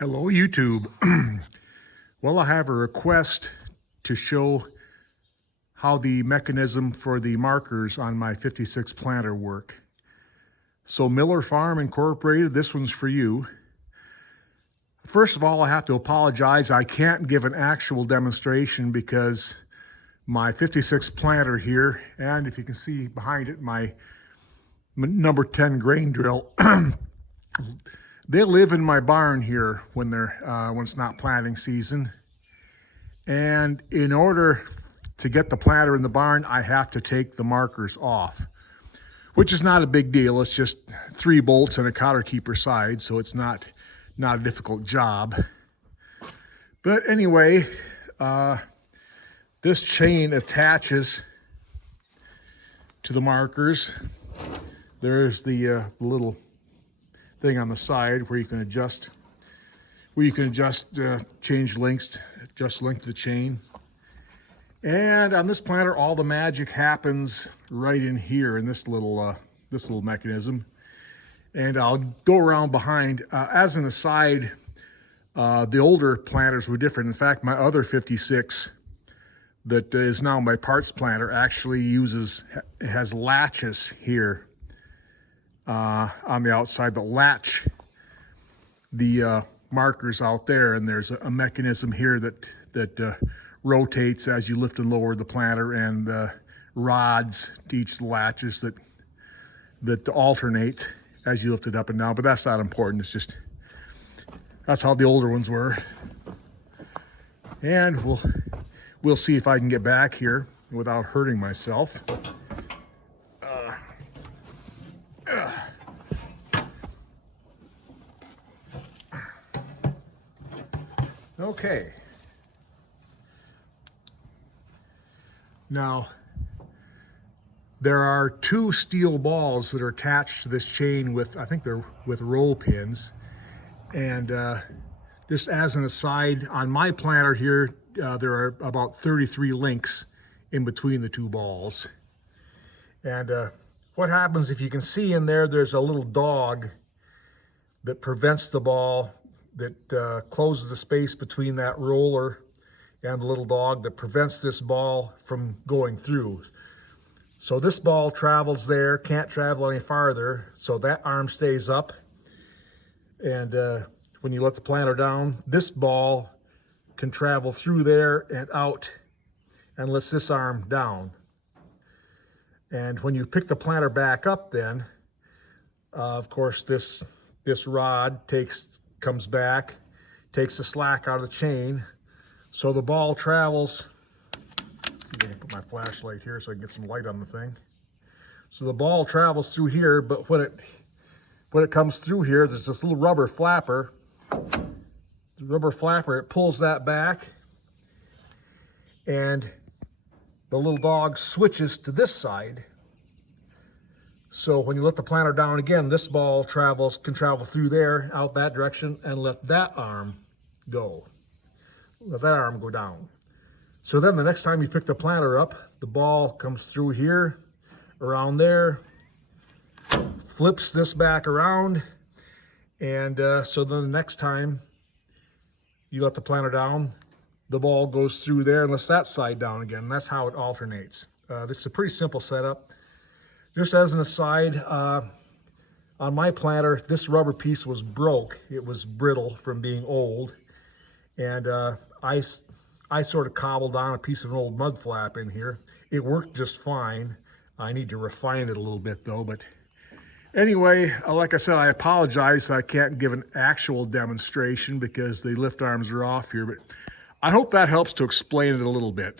Hello, YouTube. Well, I have a request to show how the mechanism for the markers on my 56 planter work. So Miller Farm Incorporated, this one's for you. First of all, I have to apologize. I can't give an actual demonstration because my 56 planter here, and if you can see behind it, my number 10 grain drill, they live in my barn here when it's not planting season. And in order to get the planter in the barn, I have to take the markers off, which is not a big deal. It's just 3 bolts and a cotter keeper side, so it's not a difficult job. But anyway, this chain attaches to the markers. There's the little thing on the side where you can adjust, change lengths, adjust length of the chain. And on this planter, all the magic happens right in here in this little mechanism. And I'll go around behind. As an aside, the older planters were different. In fact, my other 56 that is now my parts planter actually has latches here on the outside that latch the markers out there, and there's a mechanism here that rotates as you lift and lower the planter, and rods to each latches that alternate as you lift it up and down. But that's not important. It's just that's how the older ones were. And we'll see if I can get back here without hurting myself. Okay. Now, there are 2 steel balls that are attached to this chain with, I think they're with roll pins. And just as an aside, on my planter here, there are about 33 links in between the 2 balls. And what happens, if you can see in there, there's a little dog that prevents the ball, that closes the space between that roller and the little dog, that prevents this ball from going through. So this ball travels there, can't travel any farther, so that arm stays up. And when you let the planter down, this ball can travel through there and out and lets this arm down. And when you pick the planter back up, then of course this rod comes back, takes the slack out of the chain, so the ball travels. Let's see if I can put my flashlight here so I can get some light on the thing. So the ball travels through here, but when it comes through here, there's this little rubber flapper. The rubber flapper, it pulls that back, and the little dog switches to this side. So when you let the planter down again, this ball can travel through there, out that direction, and let that arm go. Let that arm go down. So then the next time you pick the planter up, the ball comes through here, around there, flips this back around, and so then the next time you let the planter down, the ball goes through there and lets that side down again. That's how it alternates. This is a pretty simple setup. Just as an aside, on my planter, this rubber piece was broke. It was brittle from being old. And I sort of cobbled on a piece of an old mud flap in here. It worked just fine. I need to refine it a little bit though. But anyway, like I said, I apologize. I can't give an actual demonstration because the lift arms are off here. But I hope that helps to explain it a little bit.